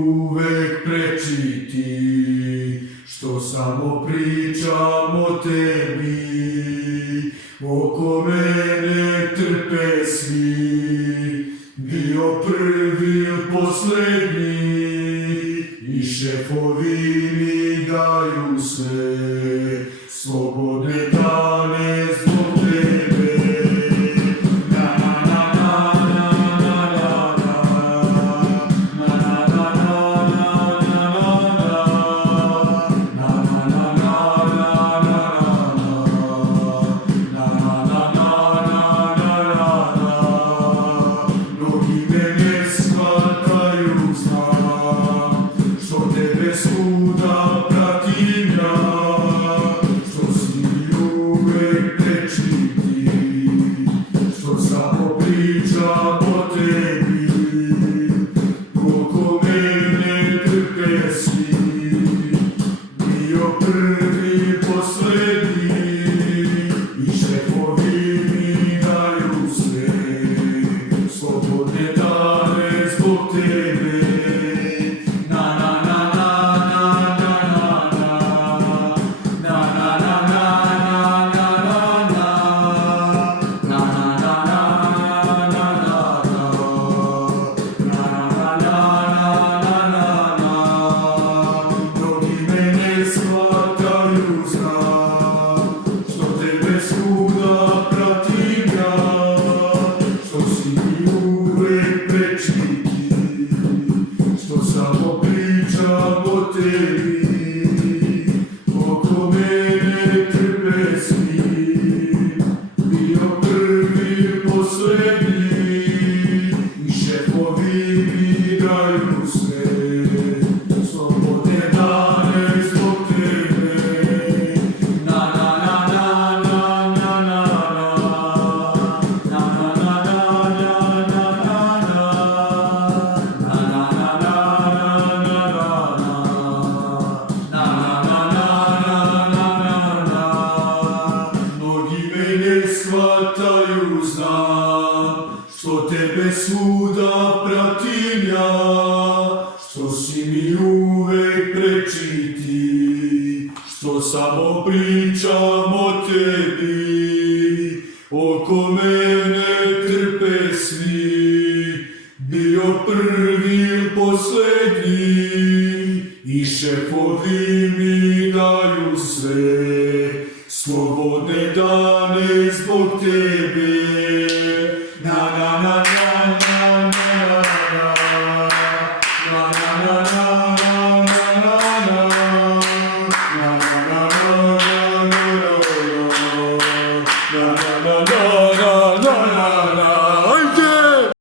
uvek prečiti, što samo pričam o tebi, oko mene trpe svi, bio prvi ili poslednji, i šefovi mi daju sve, slobodne dane zbog tebe. Svuda pratim ja, što si uvek prečiti, što samo pričam o tebi, oko mene trpe svi, bio prvi poslednji, i šefovi mi daju sve, slobodne dane zbog tebe. Svuda pratim ja, što si uvek prečiti, što samo pričam o tebi, oko mene trpe svi, bio prvi poslednji, i šefovi mi daju sve, slobodne dane zbog tebe. Shvataju, znam, što tebe svuda pratim ja, što si mi uvek prečiti, što samo pričam o tebi, oko mene trpe svi, bio prvi poslednji, i šefovi mi daju sve, slobodne dane zbog tebe. Na na na na na na na na na na na na